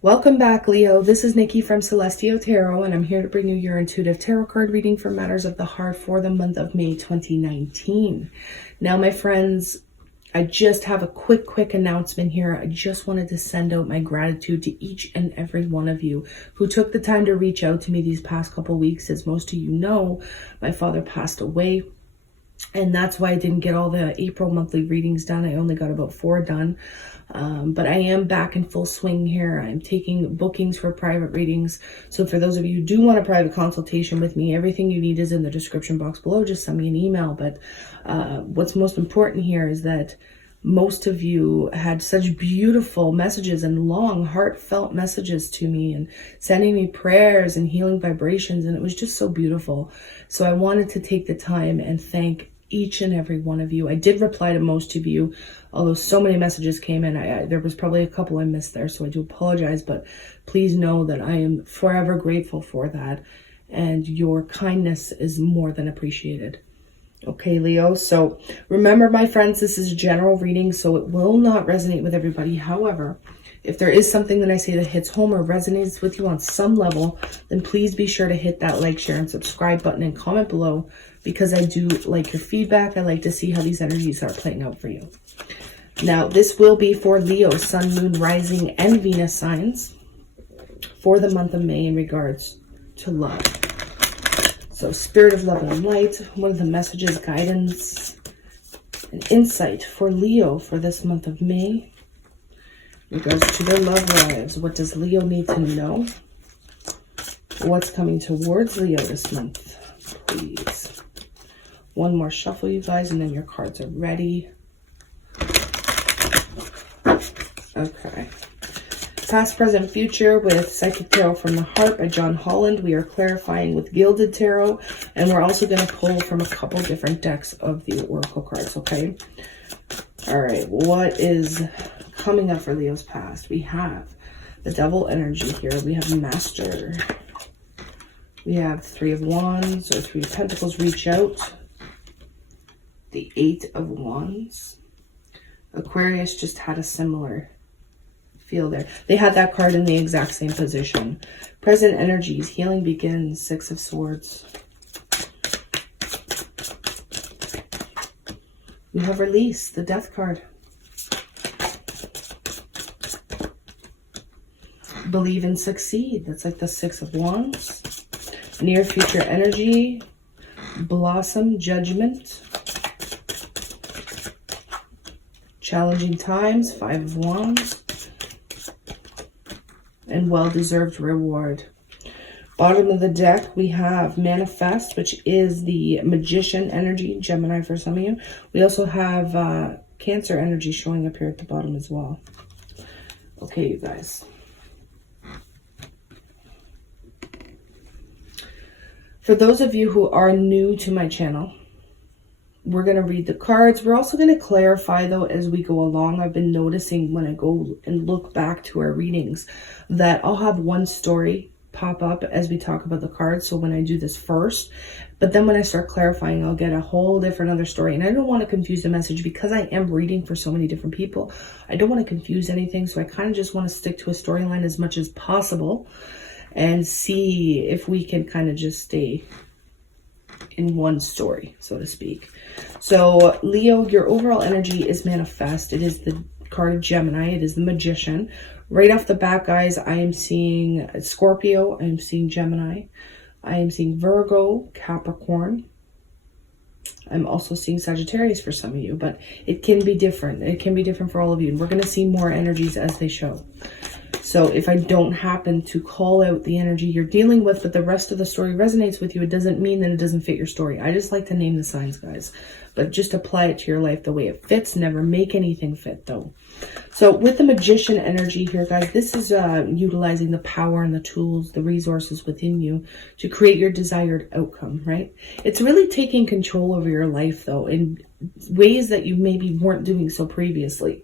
Welcome back, Leo. This is Nikki from Celestio Tarot, and I'm here to bring you your intuitive tarot card reading for matters of the heart for the month of May 2019. Now, my friends, I just have a quick announcement here. I just wanted to send out my gratitude to each and every one of you who took the time to reach out to me these past couple weeks. As most of you know, my father passed away, and that's why I didn't get all the April monthly readings done. I only got about 4 done. But I am back in full swing here. I'm taking bookings for private readings. So for those of you who do want a private consultation with me, everything you need is in the description box below. Just send me an email. But what's most important here is that most of you had such beautiful messages and long, heartfelt messages to me and sending me prayers and healing vibrations. And it was just so beautiful. So I wanted to take the time and thank each and every one of you. I did reply to most of you, although so many messages came in. There was probably a couple I missed there, so I do apologize, but please know that I am forever grateful for that, and your kindness is more than appreciated. Okay, Leo, so remember, my friends, this is a general reading, so it will not resonate with everybody. However, if there is something that I say that hits home or resonates with you on some level, then please be sure to hit that like, share, and subscribe button and comment below, because I do like your feedback. I like to see how these energies are playing out for you. Now, this will be for Leo, Sun, Moon, Rising, and Venus signs for the month of May in regards to love. So, Spirit of Love and Light, what are the messages, guidance, and insight for Leo for this month of May in regards to their love lives? What does Leo need to know? What's coming towards Leo this month? Please. One more shuffle, you guys, and then your cards are ready. Okay. Past, Present, Future with Psychic Tarot from the Heart by John Holland. We are clarifying with Gilded Tarot, and we're also going to pull from a couple different decks of the Oracle cards, okay? All right, what is coming up for Leo's past? We have the Devil energy here. We have Master. We have Three of Wands or Three of Pentacles, Reach Out. The Eight of Wands. Aquarius just had a similar feel there. They had that card in the exact same position. Present energies, Healing Begins, Six of Swords. We have Release, the Death card. Believe and Succeed, that's like the Six of Wands. Near Future energy, Blossom, Judgment. Challenging Times, Five of Wands. And Well-Deserved Reward. Bottom of the deck, we have Manifest, which is the Magician energy, Gemini for some of you. We also have Cancer energy showing up here at the bottom as well. Okay, you guys. For those of you who are new to my channel, we're going to read the cards. We're also going to clarify, though, as we go along. I've been noticing when I go and look back to our readings that I'll have one story pop up as we talk about the cards. So when I do this first, but then when I start clarifying, I'll get a whole different other story. And I don't want to confuse the message because I am reading for so many different people. I don't want to confuse anything. So I kind of just want to stick to a storyline as much as possible and see if we can kind of just stay in one story, so to speak. So Leo, your overall energy is Manifest. It is the card of Gemini. It is the Magician. Right off the bat, guys, I am seeing Scorpio. I am seeing Gemini. I am seeing Virgo, Capricorn. I'm also seeing Sagittarius for some of you, but it can be different. It can be different for all of you. And we're going to see more energies as they show. So if I don't happen to call out the energy you're dealing with, but the rest of the story resonates with you, it doesn't mean that it doesn't fit your story. I just like to name the signs, guys. But just apply it to your life the way it fits. Never make anything fit, though. So with the Magician energy here, guys, this is utilizing the power and the tools, the resources within you to create your desired outcome, right? It's really taking control over your life, though, in ways that you maybe weren't doing so previously.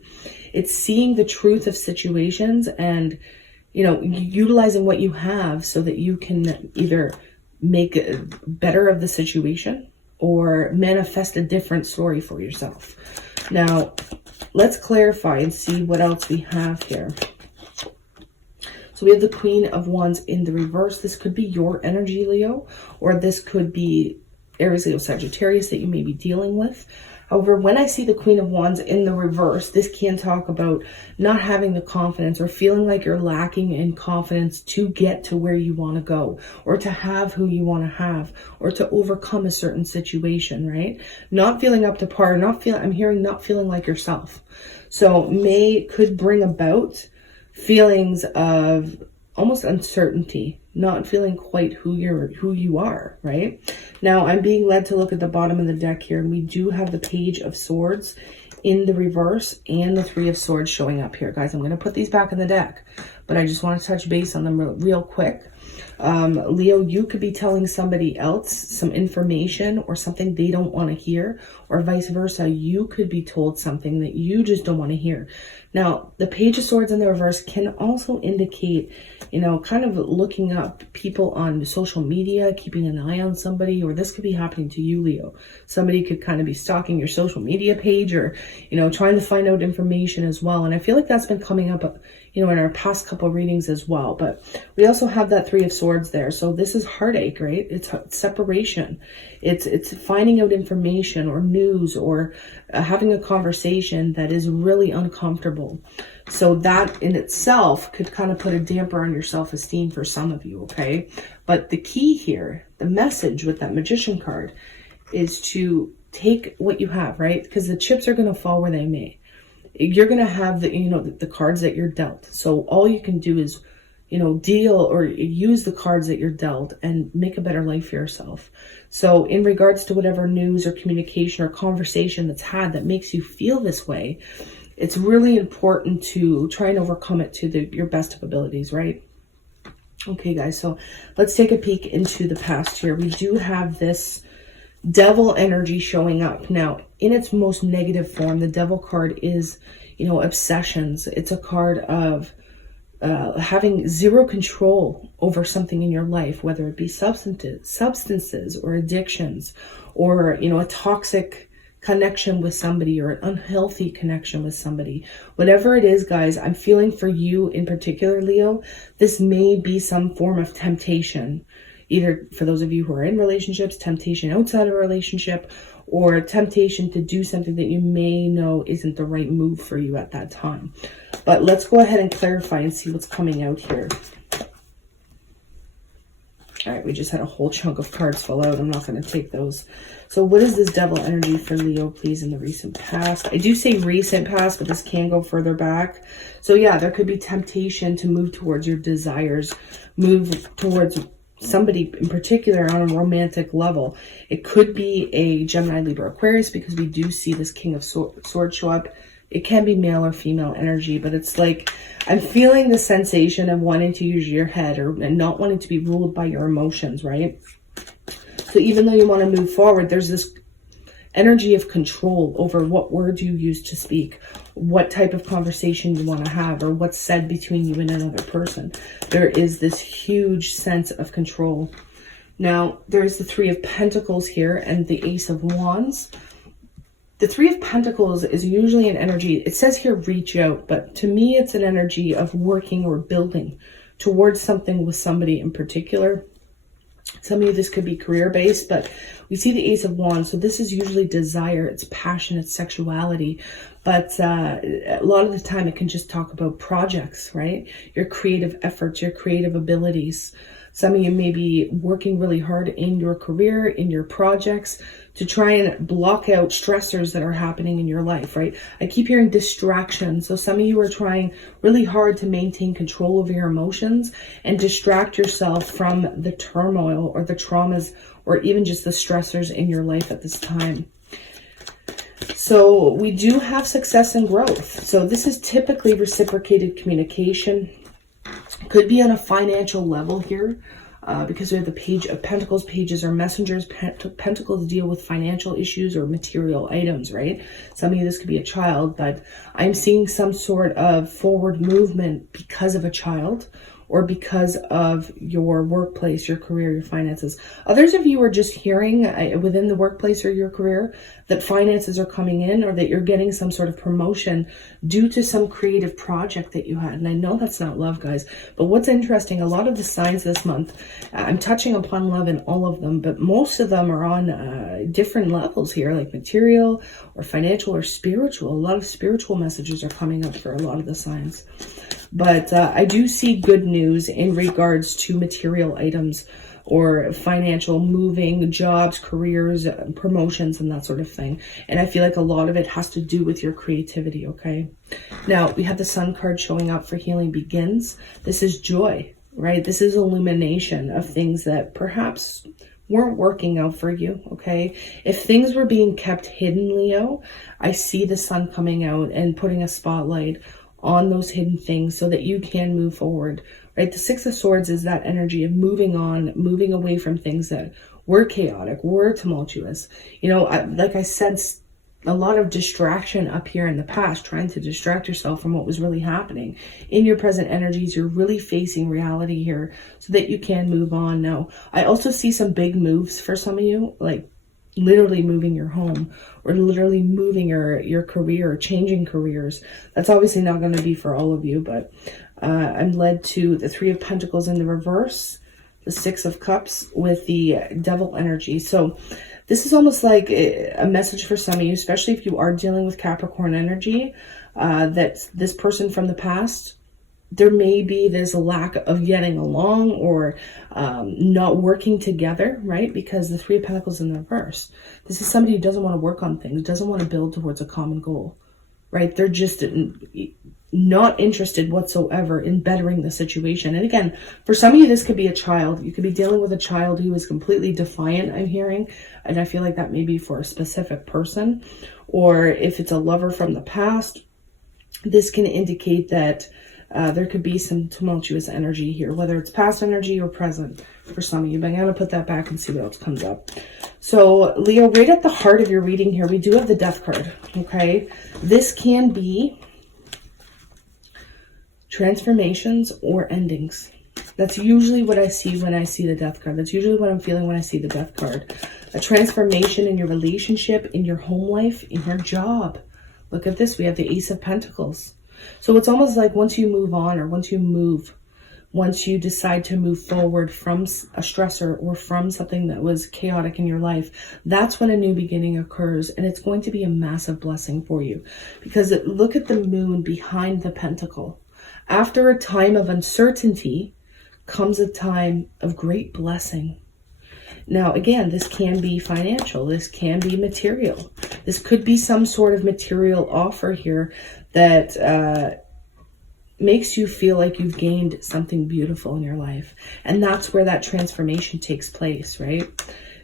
It's seeing the truth of situations and, you know, utilizing what you have so that you can either make better of the situation or manifest a different story for yourself. Now, let's clarify and see what else we have here. So we have the Queen of Wands in the reverse. This could be your energy, Leo, or this could be Aries, Leo, Sagittarius that you may be dealing with. However, when I see the Queen of Wands in the reverse, this can talk about not having the confidence or feeling like you're lacking in confidence to get to where you want to go, or to have who you want to have, or to overcome a certain situation, right? Not feeling up to par, I'm hearing not feeling like yourself. So could bring about feelings of almost uncertainty, not feeling quite who you are, right? Now, I'm being led to look at the bottom of the deck here, and we do have the Page of Swords in the reverse and the Three of Swords showing up here, guys. I'm going to put these back in the deck, but I just want to touch base on them real quick. Leo, you could be telling somebody else some information or something they don't want to hear, or vice versa. You could be told something that you just don't want to hear. Now, the Page of Swords in the reverse can also indicate, kind of looking up people on social media, keeping an eye on somebody, or this could be happening to you, Leo. Somebody could kind of be stalking your social media page, or, trying to find out information as well. And I feel like that's been coming up, in our past couple readings as well. But we also have that Three of Swords there. So this is heartache, right? It's separation. It's finding out information or news, or having a conversation that is really uncomfortable. So that in itself could kind of put a damper on your self-esteem for some of you, okay? But the key here, the message with that Magician card, is to take what you have, right? Because the chips are going to fall where they may. You're going to have the cards that you're dealt. So all you can do is, deal or use the cards that you're dealt and make a better life for yourself. So in regards to whatever news or communication or conversation that's had that makes you feel this way, it's really important to try and overcome it to your best of abilities, right? Okay, guys, so let's take a peek into the past here. We do have this Devil energy showing up. Now, in its most negative form, the Devil card is, obsessions. It's a card of having zero control over something in your life, whether it be substances or addictions, or, a toxic connection with somebody, or an unhealthy connection with somebody. Whatever it is, guys, I'm feeling for you in particular, Leo, this may be some form of temptation. Either for those of you who are in relationships, temptation outside of a relationship, or temptation to do something that you may know isn't the right move for you at that time. But let's go ahead and clarify and see what's coming out here. All right, we just had a whole chunk of cards fall out. I'm not going to take those. So what is this Devil energy for Leo, please, in the recent past? I do say recent past, but this can go further back. So yeah, there could be temptation to move towards your desires, move towards somebody in particular on a romantic level. It could be a Gemini, Libra, Aquarius, because we do see this King of Swords show up. It can be male or female energy, but it's like I'm feeling the sensation of wanting to use your head, and not wanting to be ruled by your emotions, right? So even though you want to move forward, there's this energy of control over what words you use to speak, what type of conversation you want to have, or what's said between you and another person. There is this huge sense of control. Now, there's the Three of Pentacles here and the Ace of Wands. The Three of Pentacles is usually an energy, it says here reach out, but to me it's an energy of working or building towards something with somebody in particular. Some of you, this could be career-based, but we see the Ace of Wands. So this is usually desire, it's passion, it's sexuality. But a lot of the time it can just talk about projects, right? Your creative efforts, your creative abilities. Some of you may be working really hard in your career, in your projects, to try and block out stressors that are happening in your life, right? I keep hearing distractions. So some of you are trying really hard to maintain control over your emotions and distract yourself from the turmoil or the traumas or even just the stressors in your life at this time. So we do have success and growth. So this is typically reciprocated communication. Could be on a financial level here. Because we have the Page of Pentacles. Pages are messengers. Pentacles deal with financial issues or material items, right? Some of you, this could be a child, but I'm seeing some sort of forward movement because of a child, or because of your workplace, your career, your finances. Others of you are just hearing within the workplace or your career that finances are coming in, or that you're getting some sort of promotion due to some creative project that you had. And I know that's not love, guys, but what's interesting, a lot of the signs this month, I'm touching upon love in all of them, but most of them are on different levels here, like material or financial or spiritual. A lot of spiritual messages are coming up for a lot of the signs. But I do see good news in regards to material items or financial, moving, jobs, careers, promotions, and that sort of thing. And I feel like a lot of it has to do with your creativity, okay? Now, we have the Sun card showing up for healing begins. This is joy, right? This is illumination of things that perhaps weren't working out for you, okay? If things were being kept hidden, Leo, I see the Sun coming out and putting a spotlight on those hidden things so that you can move forward, right? The Six of Swords is that energy of moving on, moving away from things that were chaotic, were tumultuous. You know, like I said, a lot of distraction up here in the past, trying to distract yourself from what was really happening. In your present energies, you're really facing reality here so that you can move on. Now, I also see some big moves for some of you, like literally moving your home, or literally moving your career, or changing careers. That's obviously not going to be for all of you, but I'm led to the Three of Pentacles in the reverse, the Six of Cups with the Devil energy. So this is almost like a message for some of you, especially if you are dealing with Capricorn energy, that this person from the past, there may be this lack of getting along, or not working together, right? Because the Three of Pentacles in the reverse. This is somebody who doesn't want to work on things, doesn't want to build towards a common goal, right? They're just not interested whatsoever in bettering the situation. And again, for some of you, this could be a child. You could be dealing with a child who is completely defiant, I'm hearing. And I feel like that may be for a specific person. Or if it's a lover from the past, this can indicate that there could be some tumultuous energy here, whether it's past energy or present for some of you. But I'm going to put that back and see what else comes up. So, Leo, right at the heart of your reading here, we do have the Death card, okay? This can be transformations or endings. That's usually what I see when I see the Death card. That's usually what I'm feeling when I see the Death card. A transformation in your relationship, in your home life, in your job. Look at this. We have the Ace of Pentacles. So it's almost like once you move on, or once you decide to move forward from a stressor or from something that was chaotic in your life, that's when a new beginning occurs. And it's going to be a massive blessing for you, because look at the moon behind the pentacle. After a time of uncertainty comes a time of great blessing. Now, again, this can be financial. This can be material. This could be some sort of material offer here that makes you feel like you've gained something beautiful in your life. And that's where that transformation takes place, right?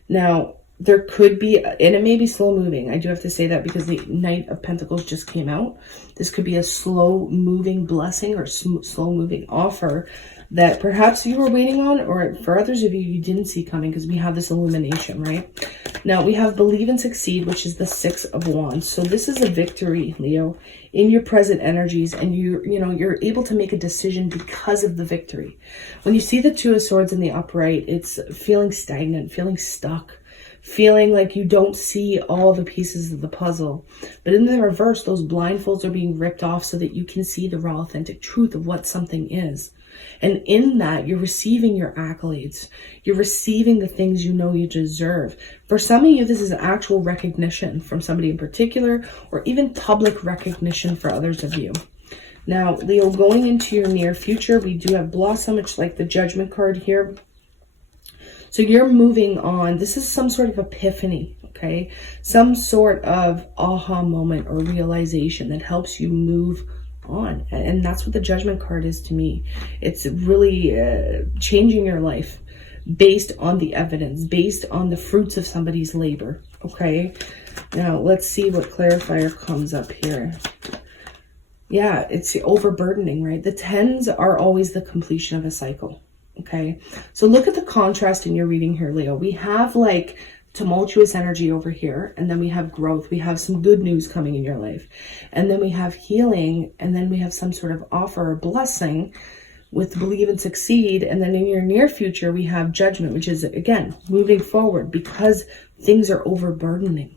Now, there could be, and it may be slow moving. I do have to say that because the Knight of Pentacles just came out. This could be a slow moving blessing or slow moving offer that perhaps you were waiting on, or for others of you, you didn't see coming, because we have this illumination, right? Now we have Believe and Succeed, which is the Six of Wands. So this is a victory, Leo, in your present energies, and you're able to make a decision because of the victory. When you see the Two of Swords in the upright, it's feeling stagnant, feeling stuck, feeling like you don't see all the pieces of the puzzle. But in the reverse, those blindfolds are being ripped off so that you can see the raw, authentic truth of what something is. And in that, you're receiving your accolades. You're receiving the things you know you deserve. For some of you, this is actual recognition from somebody in particular, or even public recognition for others of you. Now, Leo, going into your near future, we do have Blossom, which is like the Judgment card here. So you're moving on. This is some sort of epiphany, okay? Some sort of aha moment or realization that helps you move on. And that's what the Judgment card is to me. It's really changing your life based on the evidence, based on the fruits of somebody's labor, okay? Now, let's see what clarifier comes up here. Yeah, it's overburdening, right? The tens are always the completion of a cycle, okay? So look at the contrast in your reading here, Leo. We have like tumultuous energy over here, and then we have growth. We have some good news coming in your life, and then we have healing, and then we have some sort of offer or blessing with believe and succeed. And then in your near future, we have judgment, which is, again, moving forward because things are overburdening.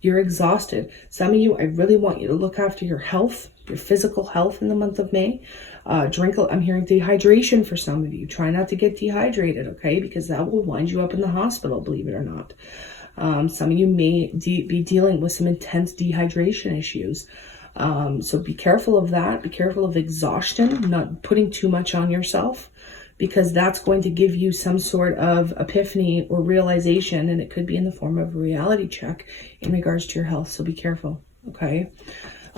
You're exhausted. Some of you, I really want you to look after your health, your physical health in the month of May. I'm hearing dehydration for some of you. Try not to get dehydrated, okay? Because that will wind you up in the hospital, believe it or not. Some of you may be dealing with some intense dehydration issues. So be careful of that. Be careful of exhaustion, not putting too much on yourself, because that's going to give you some sort of epiphany or realization, and it could be in the form of a reality check in regards to your health. So be careful, okay?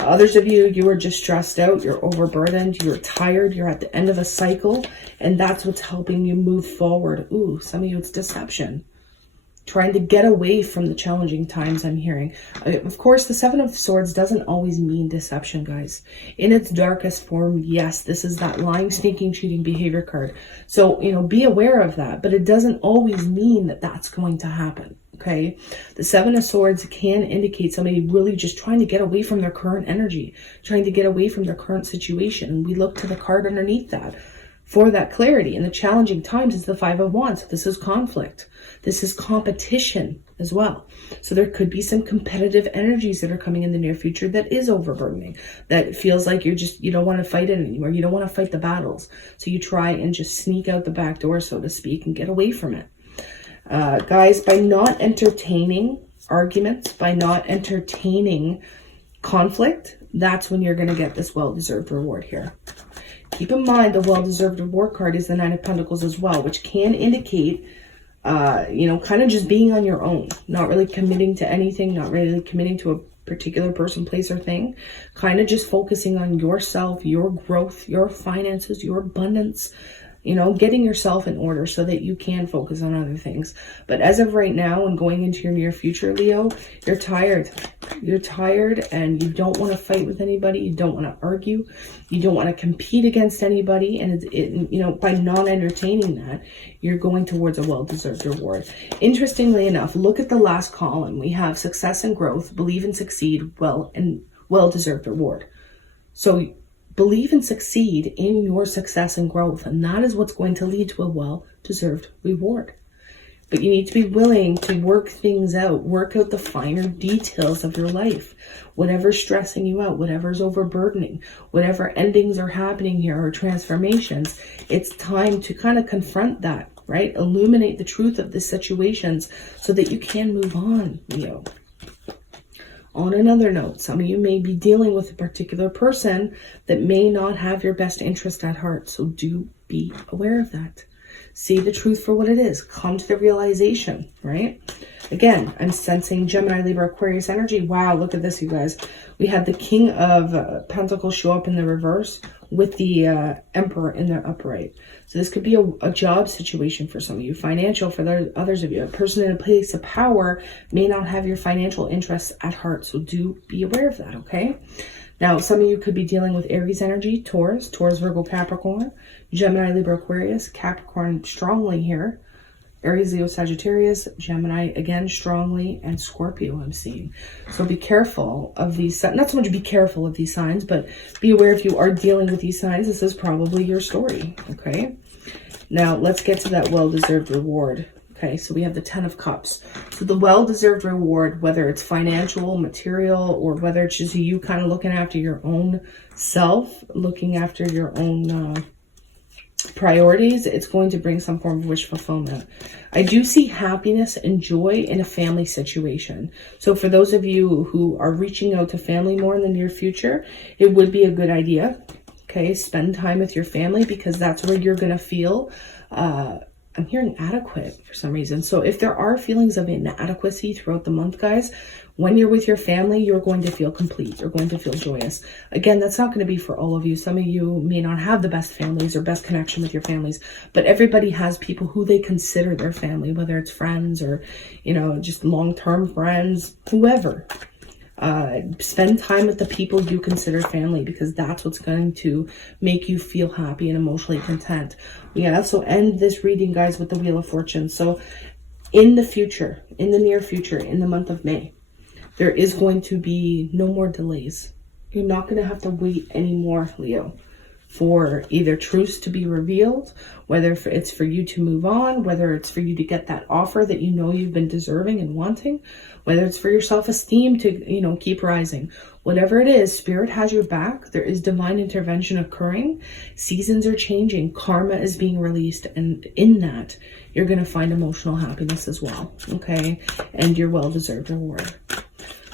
Others of you, you are just stressed out, you're overburdened, you're tired, you're at the end of a cycle, and that's what's helping you move forward. Ooh, some of you, it's deception. Trying to get away from the challenging times, I'm hearing. Of course, the Seven of Swords doesn't always mean deception, guys. In its darkest form, yes, this is that lying, sneaking, cheating behavior card. So, be aware of that, but it doesn't always mean that that's going to happen, okay? The Seven of Swords can indicate somebody really just trying to get away from their current energy, trying to get away from their current situation. And we look to the card underneath that for that clarity. And the challenging times is the Five of Wands. This is conflict. This is competition as well. So there could be some competitive energies that are coming in the near future that is overburdening, that feels like you don't want to fight it anymore. You don't want to fight the battles. So you try and just sneak out the back door, so to speak, and get away from it. Guys, by not entertaining arguments, by not entertaining conflict, that's when you're going to get this well-deserved reward here. Keep in mind, the well-deserved reward card is the Nine of Pentacles as well, which can indicate, kind of just being on your own, not really committing to anything, not really committing to a particular person, place, or thing, kind of just focusing on yourself, your growth, your finances, your abundance, getting yourself in order so that you can focus on other things. But as of right now and going into your near future, Leo, you're tired. You're tired and you don't want to fight with anybody. You don't want to argue. You don't want to compete against anybody. And by not entertaining that, you're going towards a well-deserved reward. Interestingly enough, look at the last column. We have success and growth, believe and succeed, well-deserved reward. So believe and succeed in your success and growth, and that is what's going to lead to a well-deserved reward. But you need to be willing to work things out, work out the finer details of your life. Whatever's stressing you out, whatever's overburdening, whatever endings are happening here or transformations, it's time to kind of confront that, right? Illuminate the truth of the situations so that you can move on, Leo. On another note, some of you may be dealing with a particular person that may not have your best interest at heart. So do be aware of that. See the truth for what it is. Come to the realization, right? Again, I'm sensing Gemini, Libra, Aquarius energy. Wow, look at this, you guys. We had the King of Pentacles show up in the reverse with the Emperor in the upright. So this could be a job situation for some of you, financial for others of you. A person in a place of power may not have your financial interests at heart. So do be aware of that, okay? Now, some of you could be dealing with Aries energy, Taurus, Virgo, Capricorn, Gemini, Libra, Aquarius, Capricorn strongly here, Aries, Leo, Sagittarius, Gemini, again, strongly, and Scorpio, I'm seeing. So be careful of these, not so much be careful of these signs, but be aware if you are dealing with these signs, this is probably your story, okay? Now, let's get to that well-deserved reward. Okay, so we have the Ten of Cups. So the well-deserved reward, whether it's financial, material, or whether it's just you kind of looking after your own self, looking after your own priorities, it's going to bring some form of wish fulfillment. I do see happiness and joy in a family situation. So for those of you who are reaching out to family more in the near future, it would be a good idea. Okay, spend time with your family because that's where you're going to feel I'm hearing adequate for some reason. So if there are feelings of inadequacy throughout the month, guys, when you're with your family, you're going to feel complete. You're going to feel joyous. Again, that's not going to be for all of you. Some of you may not have the best families or best connection with your families, but everybody has people who they consider their family, whether it's friends or, just long-term friends, whoever. Spend time with the people you consider family because that's what's going to make you feel happy and emotionally content. We also end this reading, guys, with the Wheel of Fortune. So in the future, in the near future, in the month of May, there is going to be no more delays. You're not going to have to wait anymore, Leo. for either truths to be revealed, whether it's for you to move on, whether it's for you to get that offer that you know you've been deserving and wanting, whether it's for your self-esteem to, you know, keep rising. Whatever it is, Spirit has your back. There is divine intervention occurring. Seasons are changing. Karma is being released. And in that, you're going to find emotional happiness as well. Okay? And your well-deserved reward.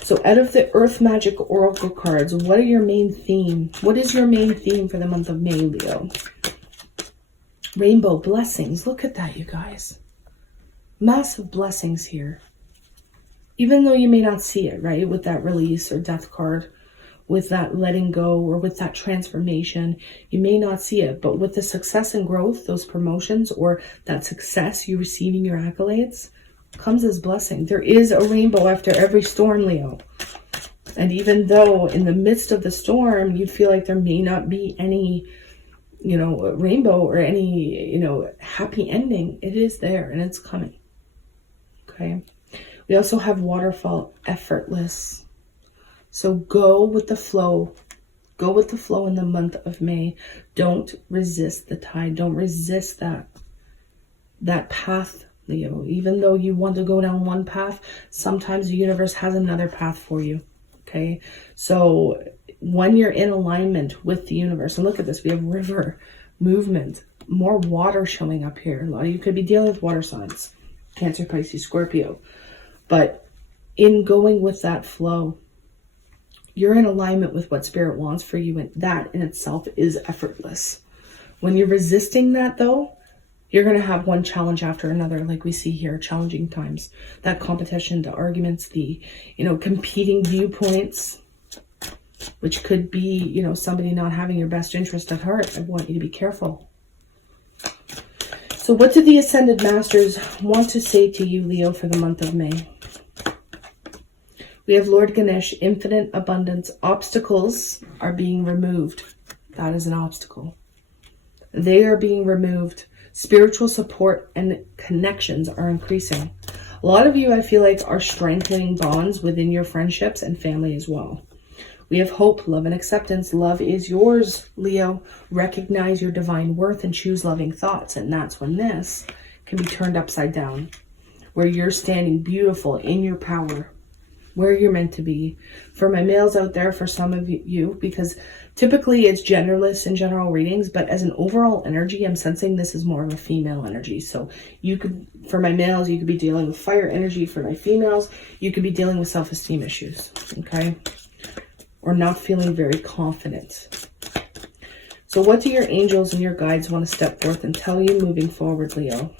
So out of the Earth Magic Oracle cards, what are your main theme? What is your main theme for the month of May, Leo? Rainbow blessings. Look at that, you guys. Massive blessings here. Even though you may not see it, right? With that release or death card, with that letting go or with that transformation, you may not see it. But with the success and growth, those promotions or that success, you receiving your accolades, comes as blessing. There is a rainbow after every storm, Leo. And even though in the midst of the storm, you feel like there may not be any, you know, rainbow or any, you know, happy ending, it is there and it's coming. Okay. We also have waterfall, effortless. So go with the flow. Go with the flow in the month of May. Don't resist the tide. Don't resist that path, Leo. Even though you want to go down one path, sometimes the universe has another path for you. Okay. So when you're in alignment with the universe, and look at this, we have river movement, more water showing up here. A lot of you could be dealing with water signs, Cancer, Pisces, Scorpio. But in going with that flow, you're in alignment with what Spirit wants for you. And that in itself is effortless. When you're resisting that though, you're going to have one challenge after another, like we see here, challenging times. That competition, the arguments, the, you know, competing viewpoints, which could be, you know, somebody not having your best interest at heart. I want you to be careful. So what do the Ascended Masters want to say to you, Leo, for the month of May? We have Lord Ganesh, infinite abundance. Obstacles are being removed. That is an obstacle. They are being removed. Spiritual support and connections are increasing. A lot of you, I feel like, are strengthening bonds within your friendships and family as well. We have hope, love, and acceptance. Love is yours, Leo. Recognize your divine worth and choose loving thoughts. And that's when this can be turned upside down, where you're standing beautiful in your power, where you're meant to be. For my males out there, for some of you, because typically it's genderless in general readings, but as an overall energy, I'm sensing this is more of a female energy. So you could, for my males, you could be dealing with fire energy. For my females, you could be dealing with self-esteem issues, okay? Or not feeling very confident. So what do your angels and your guides want to step forth and tell you moving forward, Leo?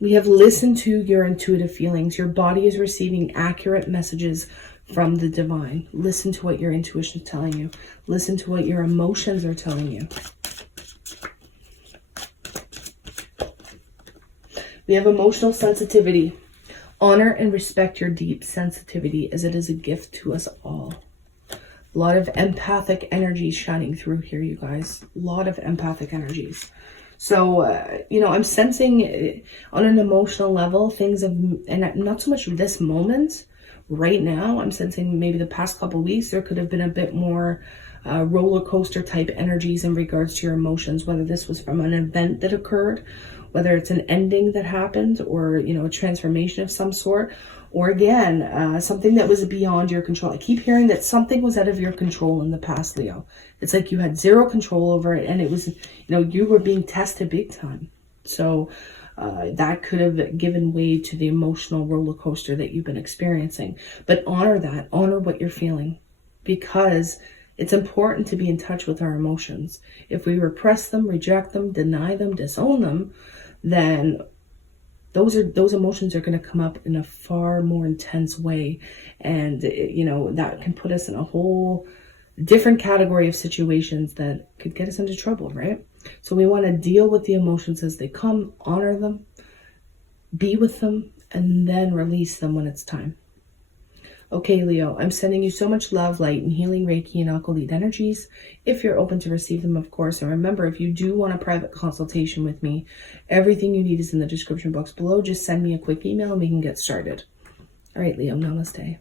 We have listened to your intuitive feelings. Your body is receiving accurate messages from the divine. Listen to what your intuition is telling you. Listen to what your emotions are telling you. We have emotional sensitivity. Honor and respect your deep sensitivity as it is a gift to us all. A lot of empathic energies shining through here, you guys. A lot of empathic energies. So, you know, I'm sensing on an emotional level things of, and not so much this moment right now, I'm sensing maybe the past couple of weeks, there could have been a bit more roller coaster type energies in regards to your emotions, whether this was from an event that occurred, whether it's an ending that happened or, you know, a transformation of some sort, or again, something that was beyond your control. I keep hearing that something was out of your control in the past, Leo. It's like you had zero control over it and it was, you know, you were being tested big time. So that could have given way to the emotional roller coaster that you've been experiencing. But honor that, honor what you're feeling, because it's important to be in touch with our emotions. If we repress them, reject them, deny them, disown them, then those emotions are going to come up in a far more intense way. And, you know, that can put us in a whole different category of situations that could get us into trouble, right? So we want to deal with the emotions as they come, honor them, be with them, and then release them when it's time. Okay, Leo, I'm sending you so much love, light, and healing Reiki and Alkaline energies. If you're open to receive them, of course. And remember, if you do want a private consultation with me, everything you need is in the description box below. Just send me a quick email and we can get started. All right, Leo, namaste.